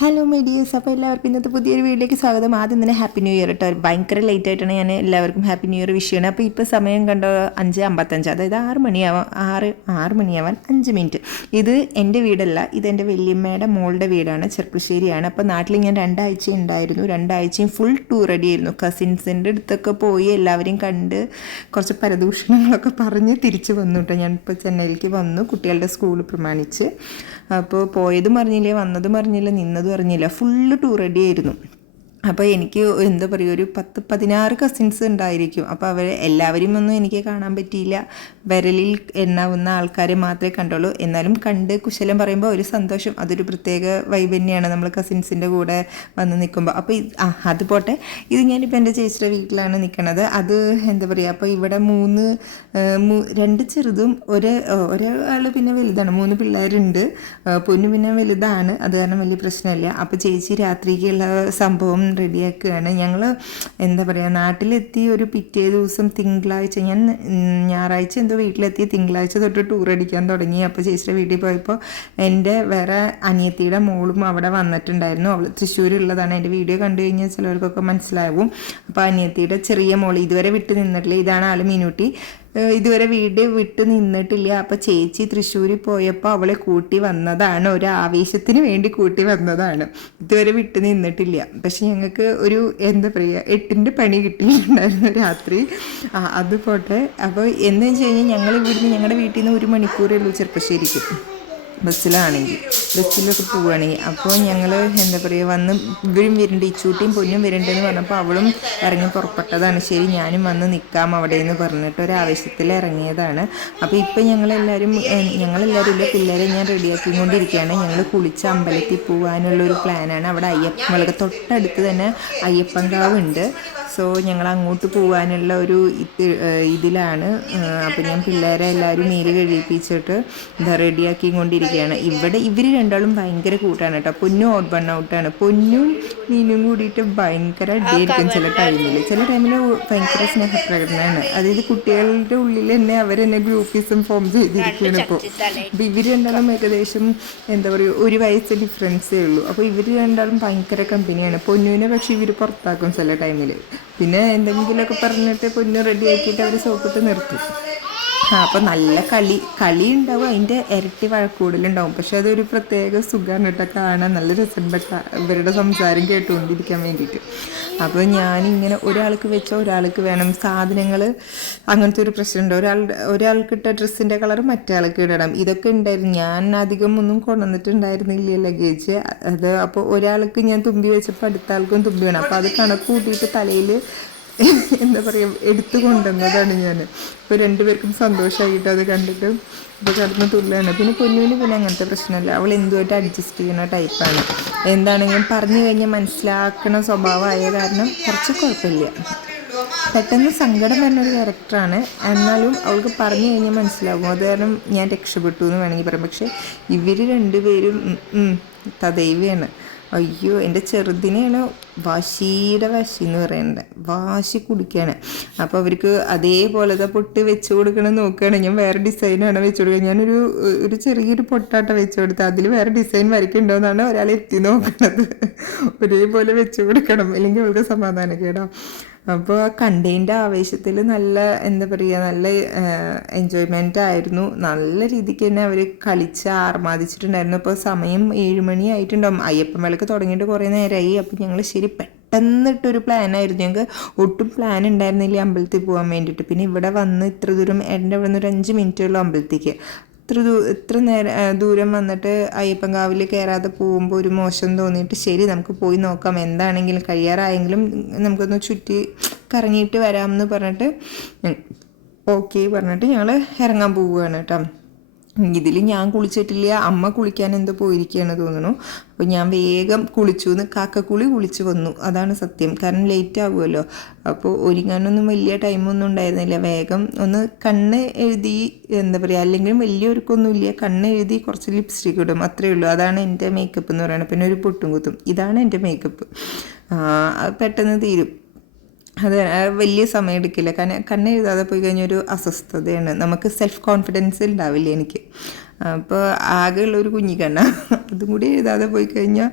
Hello my dears, അപ്പോൾ എല്ലാവർക്കും ഇന്നത്തെ പുതിയൊരു വീഡിയോയിലേക്ക് സ്വാഗതം. ആദ്യം തന്നെ ഹാപ്പി ന്യൂ ഇയർ കേട്ടോ. ഭയങ്കര ലേറ്റ് ആയിട്ടാണ് ഞാൻ എല്ലാവർക്കും ഹാപ്പി ന്യൂ ഇയർ വിഷ് ചെയ്യണം. അപ്പോൾ ഇപ്പോൾ സമയം കണ്ടോ 5:55, അതായത് 6 മണിയാവാൻ 5 മിനിറ്റ്. ഇത് എൻ്റെ വീടല്ല, ഇതെൻ്റെ വല്യമ്മയുടെ മോളുടെ വീടാണ്, ചെർപ്പുശ്ശേരിയാണ്. അപ്പോൾ നാട്ടിൽ ഞാൻ 2 ആഴ്ച ഉണ്ടായിരുന്നു. 2 ആഴ്ചയും ഫുൾ ടൂർ ആയിരുന്നു. കസിൻസിൻ്റെ അടുത്തൊക്കെ പോയി എല്ലാവരെയും കണ്ട് കുറച്ച് പരദൂഷണങ്ങളൊക്കെ പറഞ്ഞ് തിരിച്ച് വന്നു കേട്ടോ. ഞാനിപ്പോൾ ചെന്നൈയിലേക്ക് വന്നു കുട്ടികളുടെ സ്കൂൾ പ്രമാണിച്ച്. അപ്പോൾ പോയതും അറിഞ്ഞില്ല, വന്നതും അറിഞ്ഞില്ല, നിന്നതും അറിഞ്ഞില്ല. ഫുള്ള് ടൂർ റെഡി ആയിരുന്നു. അപ്പോൾ എനിക്ക് എന്താ പറയുക, ഒരു 10-16 കസിൻസ് ഉണ്ടായിരിക്കും. അപ്പോൾ എല്ലാവരെയും ഒന്നും എനിക്ക് കാണാൻ പറ്റിയില്ല. വിരലിൽ എണ്ണാവുന്ന ആൾക്കാരെ മാത്രമേ കണ്ടുള്ളൂ. എന്നാലും കണ്ട് കുശലം പറയുമ്പോൾ ഒരു സന്തോഷം, അതൊരു പ്രത്യേക വൈബ് തന്നെയാണ് നമ്മൾ കസിൻസിൻ്റെ കൂടെ വന്ന് നിൽക്കുമ്പോൾ. അപ്പോൾ അത് പോട്ടെ, ഇത് ഞാനിപ്പോൾ എൻ്റെ ചേച്ചിയുടെ വീട്ടിലാണ് നിൽക്കണത്. അത് എന്താ പറയുക, അപ്പോൾ ഇവിടെ 2 ചെറുതും ഒരാൾ പിന്നെ വലുതാണ്. 3 പിള്ളേരുണ്ട്. പൊന്നു പിന്നെ വലുതാണ്, അത് കാരണം വലിയ പ്രശ്നമില്ല. അപ്പോൾ ചേച്ചി രാത്രിക്കുള്ള സംഭവം റെഡിയാക്കുകയാണ്. ഞങ്ങൾ എന്താ പറയുക, നാട്ടിലെത്തി ഒരു പിറ്റേ ദിവസം തിങ്കളാഴ്ച, ഞാൻ ഞായറാഴ്ച എന്തോ വീട്ടിലെത്തി, തിങ്കളാഴ്ച തൊട്ട് ടൂർ അടിക്കാൻ തുടങ്ങി. അപ്പോൾ ചേച്ചിയുടെ വീട്ടിൽ പോയപ്പോൾ എൻ്റെ വേറെ അനിയത്തിയുടെ മോളും അവിടെ വന്നിട്ടുണ്ടായിരുന്നു. അവൾ തൃശ്ശൂരുള്ളതാണ്. എൻ്റെ വീഡിയോ കണ്ടു കഴിഞ്ഞാൽ ചിലവർക്കൊക്കെ മനസ്സിലാവും. അപ്പോൾ അനിയത്തിയുടെ ചെറിയ മോൾ ഇതുവരെ വിട്ട് നിന്നിട്ടില്ല. ഇതാണ് ആൾ മീനൂട്ടി. ഇതുവരെ വീട് വിട്ട് നിന്നിട്ടില്ല. അപ്പോൾ ചേച്ചി തൃശ്ശൂരിൽ പോയപ്പോൾ അവളെ കൂട്ടി വന്നതാണ്, ഒരു ആവേശത്തിന് വേണ്ടി കൂട്ടി വന്നതാണ്. ഇതുവരെ വിട്ട് നിന്നിട്ടില്ല. പക്ഷെ ഞങ്ങൾക്ക് ഒരു എന്താ പറയുക, 8ൻ്റെ പണി കിട്ടിയിട്ടുണ്ടായിരുന്നു രാത്രി. അത് പോട്ടെ. അപ്പോൾ എന്താണെന്ന് വെച്ച് കഴിഞ്ഞാൽ ഞങ്ങളുടെ വീട്ടിൽ നിന്ന് 1 മണിക്കൂറേ ഉള്ളൂ ചെറുപ്പശ്ശേരിക്ക്, ബസ്സിലൊക്കെ പോവുകയാണെങ്കിൽ. അപ്പോൾ ഞങ്ങൾ എന്താ പറയുക, വന്ന് ഇവരും വരുന്നുണ്ട്, ഇച്ചൂട്ടിയും പൊന്നും വരുന്നുണ്ടെന്ന് പറഞ്ഞപ്പോൾ അവളും ഇറങ്ങി പുറപ്പെട്ടതാണ്. ശരി, ഞാനും വന്ന് നിൽക്കാം അവിടെ എന്ന് പറഞ്ഞിട്ട് ഒരാവശ്യത്തിൽ ഇറങ്ങിയതാണ്. അപ്പോൾ ഇപ്പം ഞങ്ങളെല്ലാവരും ഇല്ല, പിള്ളേരെ ഞാൻ റെഡിയാക്കിക്കൊണ്ടിരിക്കുകയാണ്. ഞങ്ങൾ കുളിച്ച് അമ്പലത്തിൽ പോകാനുള്ളൊരു പ്ലാനാണ്. അവിടെ അയ്യപ്പൻ തൊട്ടടുത്ത് തന്നെ അയ്യപ്പൻകാവുണ്ട്. സോ ഞങ്ങൾ അങ്ങോട്ട് പോകാനുള്ള ഒരു ഇതിലാണ്. അപ്പോൾ ഞാൻ പിള്ളേരെ എല്ലാവരും നീര് കഴിപ്പിച്ചിട്ട് റെഡിയാക്കിക്കൊണ്ടിരിക്കുകയാണ്. ഇവിടെ ഇവർ രണ്ടാളും ഭയങ്കര കൂട്ടാണ് കേട്ടോ. പൊന്നും ഔട്ട് ബൺ ഔട്ടാണ്. പൊന്നും മീനും കൂടിയിട്ട് ഭയങ്കര അടിയായിരിക്കും ചില ടൈമിൽ ഭയങ്കര സ്നേഹപ്രകടനമാണ്. അതായത് കുട്ടികളുടെ ഉള്ളിൽ തന്നെ അവരെന്നെ ഗ്രൂപ്പിസം ഫോം ചെയ്തിരിക്കുകയാണ് ഇപ്പോൾ. അപ്പോൾ ഇവർ രണ്ടാളും ഏകദേശം എന്താ പറയുക 1 വയസ്സ് ഡിഫറൻസേ ഉള്ളൂ. അപ്പോൾ ഇവർ രണ്ടാളും ഭയങ്കര കമ്പനിയാണ്. പൊന്നുവിനെ പക്ഷേ ഇവർ പുറത്താക്കും ചില ടൈമിൽ. പിന്നെ എന്തെങ്കിലുമൊക്കെ പറഞ്ഞിട്ട് പൊന്നു റെഡിയാക്കിയിട്ട് അവർ സോപ്പിട്ട് നിർത്തും. അപ്പോൾ നല്ല കളി ഉണ്ടാവും, അതിൻ്റെ ഇരട്ടി വഴക്കൂടലുണ്ടാവും. പക്ഷെ അതൊരു പ്രത്യേക സുഖമാണ് കേട്ടോ കാണാൻ. നല്ല രസമുണ്ട് ഇവരുടെ സംസാരം കേട്ടുകൊണ്ടിരിക്കാൻ വേണ്ടിയിട്ട്. അപ്പോൾ ഞാനിങ്ങനെ ഒരാൾക്ക് വെച്ചാൽ ഒരാൾക്ക് വേണം സാധനങ്ങൾ. അങ്ങനത്തെ ഒരു പ്രശ്നമുണ്ട്. ഒരാൾക്കിട്ട ഡ്രസ്സിൻ്റെ കളർ മറ്റേ ഇടണം. ഇതൊക്കെ ഉണ്ടായിരുന്നു. ഞാൻ അധികം ഒന്നും കൊണ്ടുവന്നിട്ടുണ്ടായിരുന്നില്ല ലഗേജ്. അപ്പോൾ ഒരാൾക്ക് ഞാൻ തുമ്പി വെച്ചപ്പോൾ അടുത്ത ആൾക്കും തുമ്പി വേണം. അപ്പോൾ അത് കണക്ക് കൂട്ടിയിട്ട് തലയിൽ എന്താ പറയുക എടുത്തു കൊണ്ടുവന്നതാണ് ഞാൻ. ഇപ്പോൾ 2 പേർക്കും സന്തോഷമായിട്ട് അത് കണ്ടിട്ട് ഇപ്പോൾ കടന്ന് തുള്ളുകയാണ്. പിന്നെ പൊന്നുവിന് പിന്നെ അങ്ങനത്തെ പ്രശ്നമില്ല. അവൾ എന്തുമായിട്ട് അഡ്ജസ്റ്റ് ചെയ്യുന്ന ടൈപ്പാണ്. എന്താണെങ്കിലും പറഞ്ഞു കഴിഞ്ഞാൽ മനസ്സിലാക്കുന്ന സ്വഭാവമായ കാരണം കുറച്ച് കുഴപ്പമില്ല. പെട്ടെന്ന് സങ്കടം വരുന്നൊരു ക്യാരക്ടറാണ്. എന്നാലും അവൾക്ക് പറഞ്ഞു കഴിഞ്ഞാൽ മനസ്സിലാകും. അത് കാരണം ഞാൻ രക്ഷപ്പെട്ടു എന്ന് വേണമെങ്കിൽ പറയാം. പക്ഷേ ഇവർ 2 പേരും തദൈവയാണ്. അയ്യോ, എൻ്റെ ചെറുതിനെയാണ് വാശിയുടെ വാശി എന്ന് പറയുന്നത്. വാശി കുടിക്കുകയാണ്. അപ്പോൾ അവർക്ക് അതേപോലത്തെ പൊട്ട് വെച്ച് കൊടുക്കണം നോക്കുകയാണ്. ഞാൻ വേറെ ഡിസൈനാണ് വെച്ച് കൊടുക്കുക. ഞാനൊരു ചെറിയൊരു പൊട്ടാട്ട വെച്ച് കൊടുത്ത് അതിൽ വേറെ ഡിസൈൻ വരയ്ക്കുന്നുണ്ടോയെന്നാണ് ഒരാൾ എത്തി നോക്കുന്നത്. ഒരേപോലെ വെച്ച് കൊടുക്കണം, അല്ലെങ്കിൽ അവൾക്ക് സമാധാനക്കേടാ. അപ്പോൾ കണ്ടതിൻ്റെ ആവേശത്തിൽ നല്ല എന്താ പറയുക, നല്ല എൻജോയ്മെൻ്റ് ആയിരുന്നു. നല്ല രീതിക്ക് തന്നെ അവർ കളിച്ച് ആർമാദിച്ചിട്ടുണ്ടായിരുന്നു. അപ്പോൾ സമയം 7 മണി ആയിട്ടുണ്ടാവും. അയ്യപ്പൻ വിളക്ക് തുടങ്ങിയിട്ട് കുറേ നേരമായി. അപ്പോൾ ഞങ്ങൾ ശരി പെട്ടെന്നിട്ടൊരു പ്ലാനായിരുന്നു. ഞങ്ങൾക്ക് ഒട്ടും പ്ലാൻ ഉണ്ടായിരുന്നില്ല അമ്പലത്തിൽ പോകാൻ വേണ്ടിയിട്ട്. പിന്നെ ഇവിടെ വന്ന് ഇത്ര ദൂരം, എൻ്റെ ഇവിടെ നിന്ന് ഒരു 5 മിനിറ്റേ ഉള്ളൂ അമ്പലത്തേക്ക്. ഇത്ര ദൂരം വന്നിട്ട് അയ്യപ്പൻകാവിൽ കയറാതെ പോകുമ്പോൾ ഒരു മോശം തോന്നിയിട്ട് ശരി നമുക്ക് പോയി നോക്കാം, എന്താണെങ്കിലും കഴിയാറായെങ്കിലും നമുക്കൊന്ന് ചുറ്റി കറങ്ങിയിട്ട് വരാമെന്ന് പറഞ്ഞിട്ട് ഓക്കെ പറഞ്ഞിട്ട് ഞങ്ങൾ ഇറങ്ങാൻ പോവുകയാണ് കേട്ടോ. ഇതിൽ ഞാൻ കുളിച്ചിട്ടില്ല, അമ്മ കുളിക്കാൻ എന്തോ പോയിരിക്കുകയാണ് തോന്നുന്നു. അപ്പോൾ ഞാൻ വേഗം കുളിച്ചു വന്നു. അതാണ് സത്യം. കാരണം ലേറ്റ് ആകുമല്ലോ. അപ്പോൾ ഒരുങ്ങാനൊന്നും വലിയ ടൈമൊന്നും ഉണ്ടായിരുന്നില്ല. വേഗം ഒന്ന് കണ്ണ് എഴുതി, എന്താ പറയുക, അല്ലെങ്കിലും വലിയ ഒരുക്കൊന്നുമില്ല. കണ്ണ് എഴുതി കുറച്ച് ലിപ്സ്റ്റിക് ഇടും, അത്രയേ ഉള്ളൂ. അതാണ് എൻ്റെ മേക്കപ്പ് എന്ന് പറയുന്നത്. പിന്നെ ഒരു പൊട്ടും കുത്തും. ഇതാണ് എൻ്റെ മേക്കപ്പ്. പെട്ടെന്ന് തീരും. അത് വലിയ സമയം എടുക്കില്ല. കാരണം കണ്ണെഴുതാതെ പോയി കഴിഞ്ഞാൽ ഒരു അസ്വസ്ഥതയാണ്, നമുക്ക് സെൽഫ് കോൺഫിഡൻസ് ഉണ്ടാവില്ല എനിക്ക്. അപ്പോൾ ആകെയുള്ളൊരു കുഞ്ഞിക്കണ്ണ, അതും കൂടി എഴുതാതെ പോയി കഴിഞ്ഞാൽ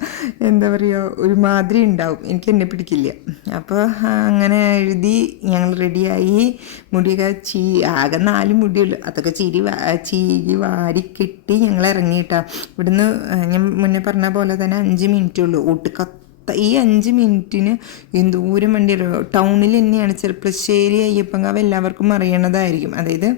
എന്താ പറയുക, ഒരു മാതിരി ഉണ്ടാവും, എനിക്ക് എന്നെ പിടിക്കില്ല. അപ്പോൾ അങ്ങനെ എഴുതി ഞങ്ങൾ റെഡിയായി. മുടിയൊക്കെ ആകെ 4 മുടിയുള്ളൂ, അതൊക്കെ ചീരി വാരി കെട്ടി ഞങ്ങൾ ഇറങ്ങിയിട്ടാ ഇവിടുന്ന്. ഞാൻ മുന്നേ പറഞ്ഞ പോലെ തന്നെ 5 മിനിറ്റുള്ളൂ. ഈ 5 മിനിറ്റിന് എന്തോരം വണ്ടിയല്ലോ. ടൗണിൽ തന്നെയാണ്, ചെറുപ്പശ്ശേരി അയ്യപ്പങ്കാവ് എല്ലാവർക്കും അറിയണതായിരിക്കും. അതായത്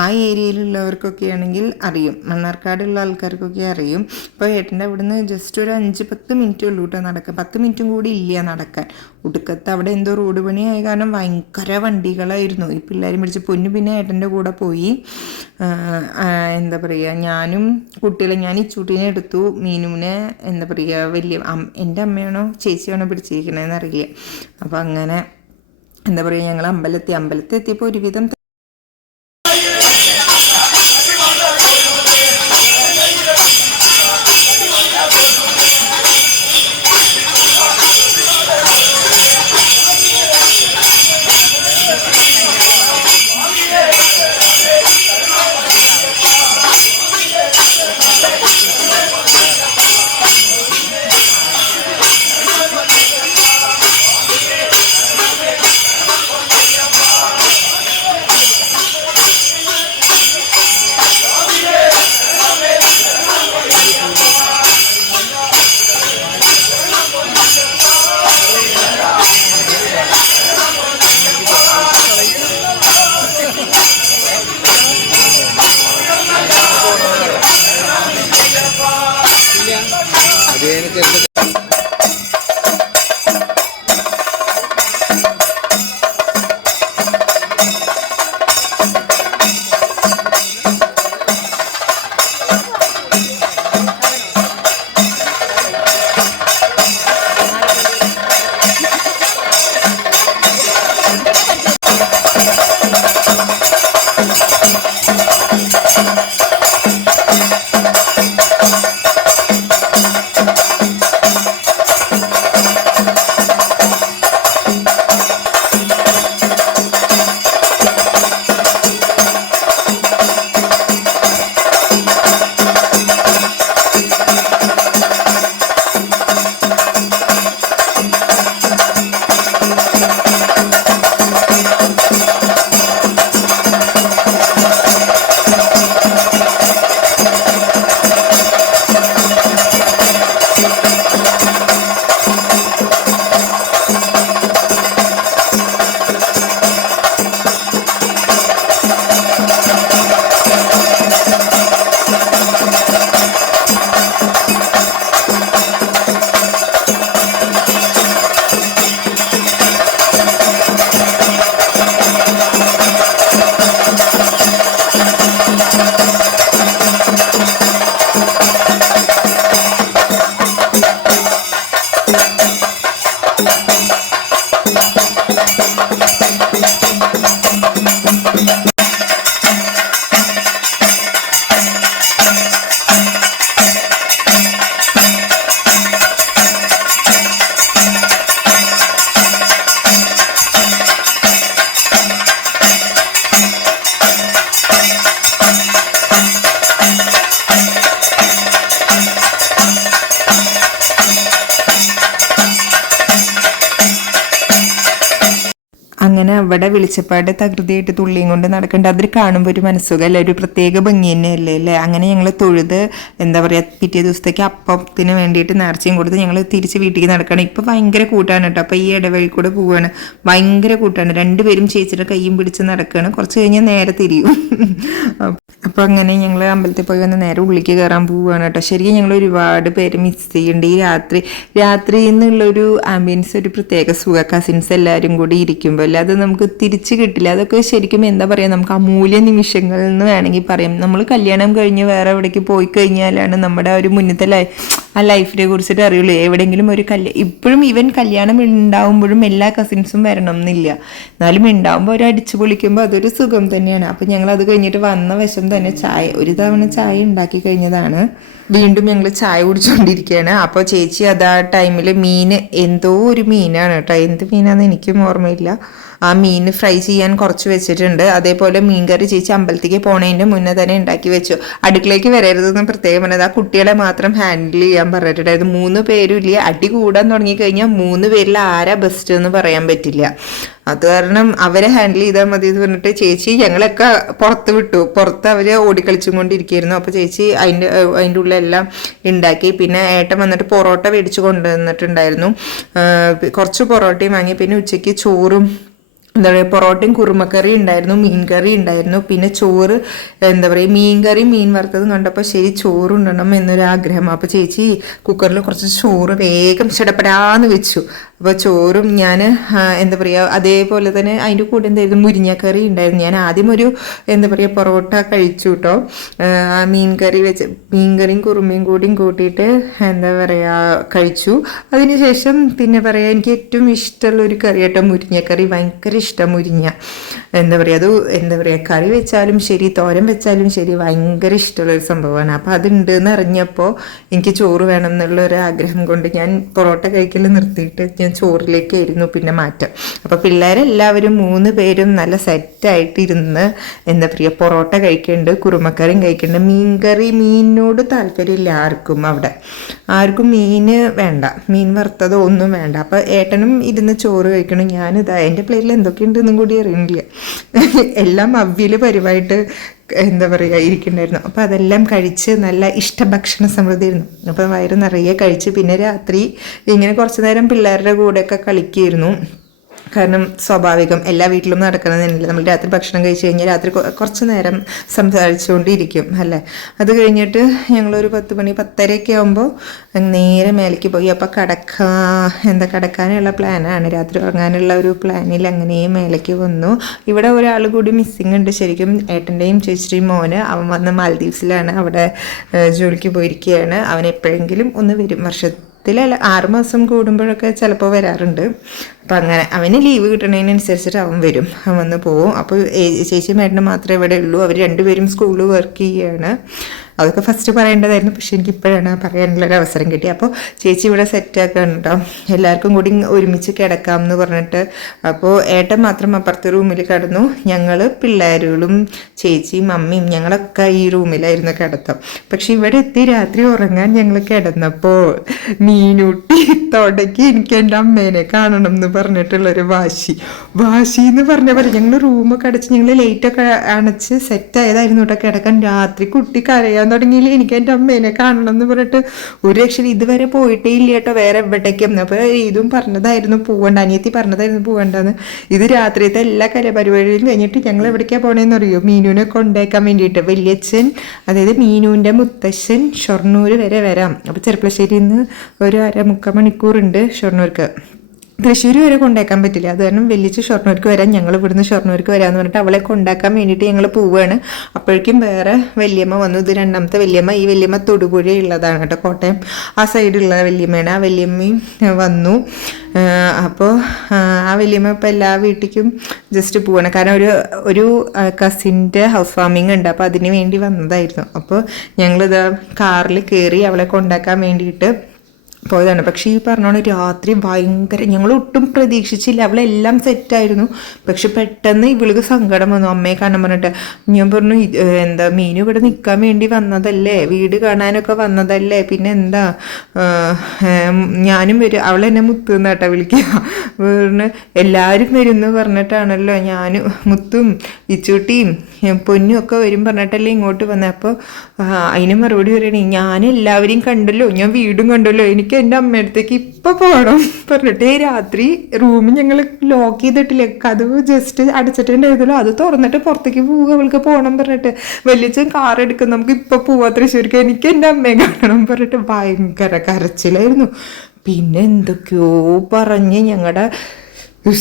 ആ ഏരിയയിലുള്ളവർക്കൊക്കെ ആണെങ്കിൽ അറിയും, മണ്ണാർക്കാടുള്ള ആൾക്കാർക്കൊക്കെ അറിയും. ഇപ്പോൾ ഏട്ടൻ്റെ അവിടുന്ന് ജസ്റ്റ് ഒരു 5-10 മിനിറ്റ് ഉള്ളൂ കേട്ടോ നടക്കാൻ. 10 മിനിറ്റും കൂടി ഇല്ല നടക്കാൻ. ഒടുക്കത്ത് അവിടെ എന്തോ റോഡ് പണിയായ കാരണം ഭയങ്കര വണ്ടികളായിരുന്നു. ഈ പിള്ളേരും പിടിച്ച് പൊന്നു പിന്നെ ഏട്ടൻ്റെ കൂടെ പോയി. എന്താ പറയുക, ഞാനും കുട്ടികളെ, ഞാൻ ഇച്ചൂട്ടിനെ എടുത്തു, മീനുവിനെ എന്താ പറയുക വലിയ എൻ്റെ അമ്മയാണോ ചേച്ചിയാണോ പിടിച്ചിരിക്കണതെന്ന് അറിയില്ല. അപ്പോൾ അങ്ങനെ എന്താ പറയുക, ഞങ്ങൾ അമ്പലത്തെത്തിയപ്പോൾ ഒരുവിധം അങ്ങനെ അവിടെ വെളിച്ചപ്പാട് തകൃതിയായിട്ട് തുള്ളിയും കൊണ്ട് നടക്കേണ്ട, അതിൽ കാണുമ്പോൾ ഒരു മനസ്സുഖമല്ല, ഒരു പ്രത്യേക ഭംഗി തന്നെയല്ലേ അല്ലേ. അങ്ങനെ ഞങ്ങൾ തൊഴുത് എന്താ പറയുക, പിറ്റേ ദിവസത്തേക്ക് അപ്പത്തിന് വേണ്ടിയിട്ട് നേർച്ചയും കൊടുത്ത് ഞങ്ങൾ തിരിച്ച് വീട്ടിലേക്ക് നടക്കണം. ഇപ്പം ഭയങ്കര കൂട്ടാണ് കേട്ടോ. അപ്പോൾ ഈ ഇടവഴി കൂടെ പോവുകയാണ്, ഭയങ്കര കൂട്ടാണ്. രണ്ടുപേരും ചേച്ചിയുടെ കയ്യും പിടിച്ച് നടക്കുകയാണ്. കുറച്ച് കഴിഞ്ഞാൽ നേരെ തിരിയും. അപ്പോൾ അങ്ങനെ ഞങ്ങൾ അമ്പലത്തിൽ പോയി വന്ന് നേരെ ഉള്ളിലേക്ക് കയറാൻ പോവുകയാണ് കേട്ടോ. ശരിക്കും ഞങ്ങൾ ഒരുപാട് പേര് മിസ് ചെയ്യുന്നുണ്ട്. ഈ രാത്രി എന്നുള്ളൊരു ആംബിയൻസ് ഒരു പ്രത്യേക സുഖ, കസിൻസ് എല്ലാവരും കൂടി ഇരിക്കുമ്പോൾ അല്ലാതെ നമുക്ക് തിരിച്ച് കിട്ടില്ല. അതൊക്കെ ശരിക്കും എന്താ പറയുക, നമുക്ക് അമൂല്യ നിമിഷങ്ങൾ എന്ന് വേണമെങ്കിൽ പറയാം. നമ്മൾ കല്യാണം കഴിഞ്ഞ് വേറെ എവിടേക്ക് പോയി കഴിഞ്ഞാലാണ് നമ്മുടെ ഒരു മുന്നത്തെ ആ ലൈഫിനെ കുറിച്ചിട്ട് അറിയുള്ളൂ. എവിടെയെങ്കിലും ഒരു ഇപ്പോഴും ഈവൻ കല്യാണം ഉണ്ടാവുമ്പോഴും എല്ലാ കസിൻസും വരണം എന്നില്ല, എന്നാലും ഉണ്ടാവുമ്പോൾ ഒരു അടിച്ചു പൊളിക്കുമ്പോൾ അതൊരു സുഖം തന്നെയാണ്. അപ്പം ഞങ്ങൾ അത് കഴിഞ്ഞിട്ട് വന്ന വശം തന്നെ ഒരു തവണ ചായ ഉണ്ടാക്കി കഴിഞ്ഞതാണ്. വീണ്ടും ഞങ്ങൾ ചായ കുടിച്ചുകൊണ്ടിരിക്കുകയാണ്. അപ്പോൾ ചേച്ചി അത് ആ ടൈമിൽ മീൻ എന്തോ ഒരു മീനാണ് കേട്ടോ, എന്ത് മീനാണെന്ന് എനിക്കും ഓർമ്മയില്ല. ആ മീൻ ഫ്രൈ ചെയ്യാൻ കുറച്ച് വെച്ചിട്ടുണ്ട്. അതേപോലെ മീൻകറി ചേച്ചി അമ്പലത്തേക്ക് പോണതിൻ്റെ മുന്നേ തന്നെ ഉണ്ടാക്കി വെച്ചു. അടുക്കളയ്ക്ക് വരരുതെന്ന് പ്രത്യേകം പറഞ്ഞത്, ആ കുട്ടികളെ മാത്രം ഹാൻഡിൽ ചെയ്യാൻ പറഞ്ഞിട്ടുണ്ടായിരുന്നു. 3 പേരും ഇല്ല, അടി കൂടാൻ തുടങ്ങിക്കഴിഞ്ഞാൽ 3 പേരിൽ ആരാ ബെസ്റ്റ് എന്ന് പറയാൻ പറ്റില്ല. അത് കാരണം അവരെ ഹാൻഡിൽ ചെയ്താൽ മതി എന്ന് പറഞ്ഞിട്ട് ചേച്ചി ഞങ്ങളൊക്കെ പുറത്ത് വിട്ടു. പുറത്ത് അവർ ഓടിക്കളിച്ചും കൊണ്ടിരിക്കുകയായിരുന്നു. അപ്പോൾ ചേച്ചി അതിൻ്റെ ഉള്ളിലെല്ലാം ഉണ്ടാക്കി. പിന്നെ ഏട്ടൻ വന്നിട്ട് പൊറോട്ട മേടിച്ച് കൊണ്ടുവന്നിട്ടുണ്ടായിരുന്നു. കുറച്ച് പൊറോട്ടയും വാങ്ങി. പിന്നെ ഉച്ചയ്ക്ക് ചോറും എന്താ പറയുക, പൊറോട്ടയും കുറുമക്കറി ഉണ്ടായിരുന്നു, മീൻ കറി ഉണ്ടായിരുന്നു. പിന്നെ ചോറ് എന്താ പറയുക, മീൻ കറി മീൻ വറുത്തതും കണ്ടപ്പോൾ ശരി ചോറുണ്ടണം എന്നൊരാഗ്രഹം. അപ്പോൾ ചേച്ചി കുക്കറിൽ കുറച്ച് ചോറ് വേഗം ചടപ്പടാന്ന് വെച്ചു. അപ്പോൾ ചോറും ഞാൻ എന്താ പറയുക, അതേപോലെ തന്നെ അതിൻ്റെ കൂടെ എന്തായിരുന്നു, മുരിങ്ങക്കറി ഉണ്ടായിരുന്നു. ഞാൻ ആദ്യം ഒരു എന്താ പറയുക പൊറോട്ട കഴിച്ചു കേട്ടോ. മീൻ കറിയും കുറുമയും കൂടിയും കൂട്ടിയിട്ട് എന്താ പറയുക കഴിച്ചു. അതിനുശേഷം പിന്നെ പറയാം, എനിക്ക് ഏറ്റവും ഇഷ്ടമുള്ള ഒരു കറി കേട്ടോ മുരിങ്ങക്കറി. ഭയങ്കര ഇഷ്ടം മുരിങ്ങ. എന്താ പറയുക, അത് എന്താ പറയുക, കറി വെച്ചാലും ശരി തോരൻ വെച്ചാലും ശരി ഭയങ്കര ഇഷ്ടമുള്ളൊരു സംഭവമാണ്. അപ്പോൾ അതുണ്ട് എന്ന് അറിഞ്ഞപ്പോൾ എനിക്ക് ചോറ് വേണം എന്നുള്ള ഒരു ആഗ്രഹം കൊണ്ട് ഞാൻ പൊറോട്ട കഴിക്കൽ നിർത്തിയിട്ട് ഞാൻ ചോറിലേക്കായിരുന്നു പിന്നെ മാറ്റം. അപ്പോൾ പിള്ളേരെല്ലാവരും 3 പേരും നല്ല സെറ്റായിട്ടിരുന്ന് എന്താ പറയുക പൊറോട്ട കഴിക്കുന്നുണ്ട്, കുറുമക്കറിയും കഴിക്കുന്നുണ്ട്. മീൻകറി മീനിനോട് താല്പര്യമില്ല ആർക്കും, അവിടെ ആർക്കും മീൻ വേണ്ട, മീൻ വറുത്തതോ ഒന്നും വേണ്ട. അപ്പോൾ ഏട്ടനും ഇരുന്ന് ചോറ് കഴിക്കണം. ഞാനിതാ എൻ്റെ പ്ലേറ്റിൽ എന്തൊക്കെയുണ്ടെന്നും കൂടി അറിയണില്ല. എല്ലാം അവിയൽ പരിവായിട്ട് എന്താ പറയുക ഇരിക്കണ്ടായിരുന്നു. അപ്പോൾ അതെല്ലാം കഴിച്ച് നല്ല ഇഷ്ടഭക്ഷണ സമൃദ്ധിയായിരുന്നു. അപ്പോൾ വയറ് നിറയെ കഴിച്ച് പിന്നെ രാത്രി ഇങ്ങനെ കുറച്ച് നേരം പിള്ളേരുടെ കൂടെയൊക്കെ കളിക്കുകയായിരുന്നു. കാരണം സ്വാഭാവികം എല്ലാ വീട്ടിലും നടക്കണമെന്നില്ല. നമ്മൾ രാത്രി ഭക്ഷണം കഴിച്ച് കഴിഞ്ഞാൽ രാത്രി കുറച്ച് നേരം സംസാരിച്ചുകൊണ്ടിരിക്കും അല്ലേ. അത് കഴിഞ്ഞിട്ട് ഞങ്ങളൊരു 10 മണി 10:30 ആകുമ്പോൾ നേരെ മേലേക്ക് പോയി. അപ്പോൾ കിടക്കാനുള്ള പ്ലാനാണ്, രാത്രി ഉറങ്ങാനുള്ള ഒരു പ്ലാനിൽ അങ്ങനെ മേലേക്ക് വന്നു. ഇവിടെ ഒരാൾ കൂടി മിസ്സിങ് ഉണ്ട് ശരിക്കും, ഏട്ടൻ്റെയും ചേച്ചിയുടെയും മോന്. അവൻ വന്ന് മാലദ്വീപ്സിലാണ്, അവിടെ ജോലിക്ക് പോയിരിക്കുകയാണ്. അവൻ എപ്പോഴെങ്കിലും ഒന്ന് വരും, വർഷത്തിലല്ല 6 മാസം കൂടുമ്പോഴൊക്കെ ചിലപ്പോൾ വരാറുണ്ട്. അപ്പം അങ്ങനെ അവന് ലീവ് കിട്ടുന്നതിനനുസരിച്ചിട്ട് അവൻ വരും, അവൻ വന്ന് പോവും. അപ്പോൾ ചേച്ചിയും ഏട്ടനും മാത്രമേ ഇവിടെ ഉള്ളൂ. അവർ 2 പേരും സ്കൂളിൽ വർക്ക് ചെയ്യുകയാണ്. അതൊക്കെ ഫസ്റ്റ് പറയേണ്ടതായിരുന്നു, പക്ഷെ എനിക്ക് ഇപ്പോഴാണ് പറയാനുള്ളൊരു അവസരം കിട്ടി. അപ്പോൾ ചേച്ചി ഇവിടെ സെറ്റാക്കുകയാണ് കേട്ടോ, എല്ലാവർക്കും കൂടി ഒരുമിച്ച് കിടക്കാം എന്ന് പറഞ്ഞിട്ട്. അപ്പോൾ ഏട്ടൻ മാത്രം അപ്പുറത്തെ റൂമിൽ കിടന്നു. ഞങ്ങൾ പിള്ളേരുകളും ചേച്ചിയും അമ്മയും ഞങ്ങളൊക്കെ ഈ റൂമിലായിരുന്നു കിടത്തം. പക്ഷെ ഇവിടെ എത്തി രാത്രി ഉറങ്ങാൻ ഞങ്ങൾ കിടന്നപ്പോൾ മീനൂട്ടി തുടക്കി എനിക്ക് എൻ്റെ അമ്മേനെ കാണണം എന്ന് പറഞ്ഞിട്ടുള്ളൊരു വാശി എന്ന് പറഞ്ഞ പോലെ ഞങ്ങൾ റൂമൊക്കെ അടച്ച് ഞങ്ങൾ ലൈറ്റൊക്കെ അണച്ച് സെറ്റായതായിരുന്നു കേട്ടോ കിടക്കാൻ. രാത്രി കുട്ടി കരയാൻ തുടങ്ങിയില്ല, എനിക്ക് എൻ്റെ അമ്മേനെ കാണണം എന്ന് പറഞ്ഞിട്ട്. ഒരു രക്ഷയിൽ ഇതുവരെ പോയിട്ടേ ഇല്ല കേട്ടോ വേറെ എവിടേക്കും. അപ്പോൾ ഇതും പറഞ്ഞതായിരുന്നു പോകണ്ട, അനിയത്തി പറഞ്ഞതായിരുന്നു പോകണ്ടെന്ന്. ഇത് രാത്രിയത്തെ എല്ലാ കലാപരിപാടികളും കഴിഞ്ഞിട്ട് ഞങ്ങൾ എവിടേക്കാണ് പോകണമെന്ന് അറിയോ, മീനുവിനെ കൊണ്ടേക്കാൻ വേണ്ടിയിട്ട്. വലിയച്ഛൻ അതായത് മീനുവിൻ്റെ മുത്തശ്ശൻ ഷൊർണൂർ വരെ വരാം. അപ്പോൾ ചെറുപ്പശ്ശേരിയിൽ നിന്ന് ഒരു 1/2-3 മണിക്കൂറുണ്ട് ഷൊർണൂർക്ക്. തൃശ്ശൂർ വരെ കൊണ്ടാക്കാൻ പറ്റില്ല, അത് കാരണം വലിയ ഷൊർണൂർക്ക് വരാൻ ഞങ്ങൾ ഇവിടുന്ന് ഷൊർണൂർക്ക് വരാമെന്ന് പറഞ്ഞിട്ട് അവളെ കൊണ്ടാക്കാൻ വേണ്ടിയിട്ട് ഞങ്ങൾ പോവുകയാണ്. അപ്പോഴേക്കും വേറെ വല്യമ്മ വന്നു. ഇത് 2ാമത്തെ വല്യമ്മ. ഈ വല്യമ്മ തൊടുപുഴ ഉള്ളതാണ് കേട്ടോ, കോട്ടയം ആ സൈഡിലുള്ള വല്യമ്മയാണ്. ആ വല്യമ്മയും വന്നു. അപ്പോൾ ആ വല്യമ്മ ഇപ്പോൾ എല്ലാ വീട്ടിലേക്കും ജസ്റ്റ് പോവാണ്, കാരണം ഒരു കസിൻ്റെ ഹൗസ് വാമിങ് ഉണ്ട്. അപ്പോൾ അതിന് വേണ്ടി വന്നതായിരുന്നു. അപ്പോൾ ഞങ്ങളിത് കാറിൽ കയറി അവളെ കൊണ്ടാക്കാൻ വേണ്ടിയിട്ട് പോയതാണ്. പക്ഷേ ഈ പറഞ്ഞോണ്ട് രാത്രി ഭയങ്കര, ഞങ്ങൾ ഒട്ടും പ്രതീക്ഷിച്ചില്ല. അവളെല്ലാം സെറ്റായിരുന്നു. പക്ഷെ പെട്ടെന്ന് ഇവൾക്ക് സങ്കടം വന്നു, അമ്മയെ കാണാൻ പറഞ്ഞിട്ട്. ഞാൻ പറഞ്ഞു എന്താ മീനു ഇവിടെ നിൽക്കാൻ വേണ്ടി വന്നതല്ലേ, വീട് കാണാനൊക്കെ വന്നതല്ലേ, പിന്നെ എന്താ ഞാനും വരും. അവളെന്നെ മുത്തുന്ന കേട്ടോ വിളിക്കുക. പറഞ്ഞ് എല്ലാവരും വരുമെന്ന് പറഞ്ഞിട്ടാണല്ലോ ഞാനും മുത്തും ഇച്ചൂട്ടിയും പൊന്നും ഒക്കെ വരും പറഞ്ഞിട്ടല്ലേ ഇങ്ങോട്ട് വന്നത്. അപ്പോൾ അതിന് മറുപടി പറയണേ, ഞാൻ എല്ലാവരെയും കണ്ടല്ലോ, ഞാൻ വീടും കണ്ടല്ലോ, എനിക്ക് എൻ്റെ അമ്മയടുത്തേക്ക് ഇപ്പം പോകണം പറഞ്ഞിട്ട്. രാത്രി റൂം ഞങ്ങൾ ലോക്ക് ചെയ്തിട്ടില്ല, കതവ് ജസ്റ്റ് അടച്ചിട്ടുണ്ടായിരുന്നല്ലോ, അത് തുറന്നിട്ട് പുറത്തേക്ക് പോവുക, അവൾക്ക് പോകണം പറഞ്ഞിട്ട്. വലിയച്ഛൻ കാർ എടുക്കും, നമുക്ക് ഇപ്പം പോവാ തൃശ്ശൂർക്ക്, എനിക്ക് എൻ്റെ അമ്മയെ കാണണം പറഞ്ഞിട്ട് ഭയങ്കര കരച്ചിലായിരുന്നു. പിന്നെ എന്തൊക്കെയോ പറഞ്ഞ് ഞങ്ങളുടെ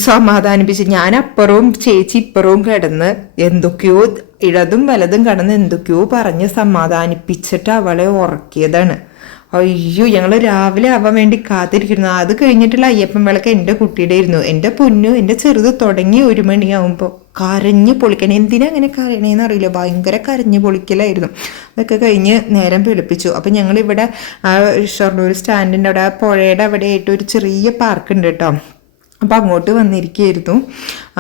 സമാധാനിപ്പിച്ച്, ഞാൻ അപ്പുറവും ചേച്ചി ഇപ്പുറവും കിടന്ന് എന്തൊക്കെയോ ഇടതും വലതും കിടന്ന് എന്തൊക്കെയോ പറഞ്ഞ് സമാധാനിപ്പിച്ചിട്ട് അവളെ ഉറക്കിയതാണ്. അയ്യോ ഞങ്ങൾ രാവിലെ ആവാൻ വേണ്ടി കാത്തിരിക്കുന്നു. അത് കഴിഞ്ഞിട്ടുള്ള അയ്യപ്പൻ വിളക്ക് എൻ്റെ കുട്ടിയുടെ ആയിരുന്നു. എൻ്റെ പൊന്നു എൻ്റെ ചെറുത് തുടങ്ങി 1 മണിയാവുമ്പോൾ കരഞ്ഞു പൊളിക്കണം. എന്തിനാ അങ്ങനെ കരയണേന്ന് അറിയില്ല, ഭയങ്കര കരഞ്ഞു പൊളിക്കലായിരുന്നു. അതൊക്കെ കഴിഞ്ഞ് നേരം വെളുപ്പിച്ചു. അപ്പം ഞങ്ങളിവിടെ ഷൊർണൂർ സ്റ്റാൻഡിൻ്റെ അവിടെ പുഴയുടെ അവിടെ ആയിട്ട് ഒരു ചെറിയ പാർക്ക് ഉണ്ട് കേട്ടോ. അപ്പോൾ അങ്ങോട്ട് വന്നിരിക്കുകയായിരുന്നു.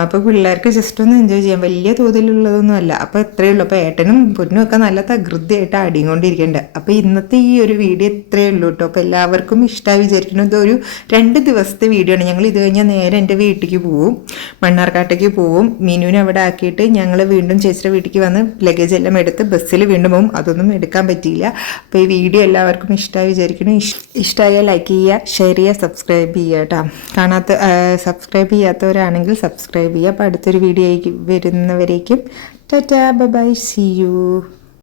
അപ്പോൾ പിള്ളേർക്ക് ജസ്റ്റ് ഒന്ന് എൻജോയ് ചെയ്യാം, വലിയ തോതിലുള്ളതൊന്നും അല്ല. അപ്പോൾ എത്രയേ ഉള്ളൂ. അപ്പോൾ ഏട്ടനും പൊന്നും ഒക്കെ നല്ല തകൃതിയായിട്ട് ആടിക്കൊണ്ടിരിക്കുന്നുണ്ട്. അപ്പോൾ ഇന്നത്തെ ഈ ഒരു വീഡിയോ ഇത്രയേ ഉള്ളൂ കേട്ടോ. അപ്പോൾ എല്ലാവർക്കും ഇഷ്ടമായി വിചാരിക്കുന്നു. ഇതൊരു 2 ദിവസത്തെ വീഡിയോ ആണ്. ഞങ്ങൾ ഇത് കഴിഞ്ഞാൽ നേരെ എൻ്റെ വീട്ടിലേക്ക് പോവും, മണ്ണാർക്കാട്ടേക്ക് പോവും. മീനുവിനെ അവിടെ ആക്കിയിട്ട് ഞങ്ങൾ വീണ്ടും ചേച്ചിയുടെ വീട്ടിലേക്ക് വന്ന് ലഗേജ് എല്ലാം എടുത്ത് ബസ്സിൽ വീണ്ടും പോകും. അതൊന്നും എടുക്കാൻ പറ്റിയില്ല. അപ്പോൾ ഈ വീഡിയോ എല്ലാവർക്കും ഇഷ്ടമായി വിചാരിക്കുന്നു. ഇഷ്ടമായാൽ ലൈക്ക് ചെയ്യുക, ഷെയർ ചെയ്യുക, സബ്സ്ക്രൈബ് ചെയ്യുക കേട്ടോ. സബ്സ്ക്രൈബ് ചെയ്യാത്തവരാണെങ്കിൽ സബ്സ്ക്രൈബ് ചെയ്യുക. അപ്പോൾ അടുത്തൊരു വീഡിയോ വരുന്നവരേക്കും tata bye bye, see U.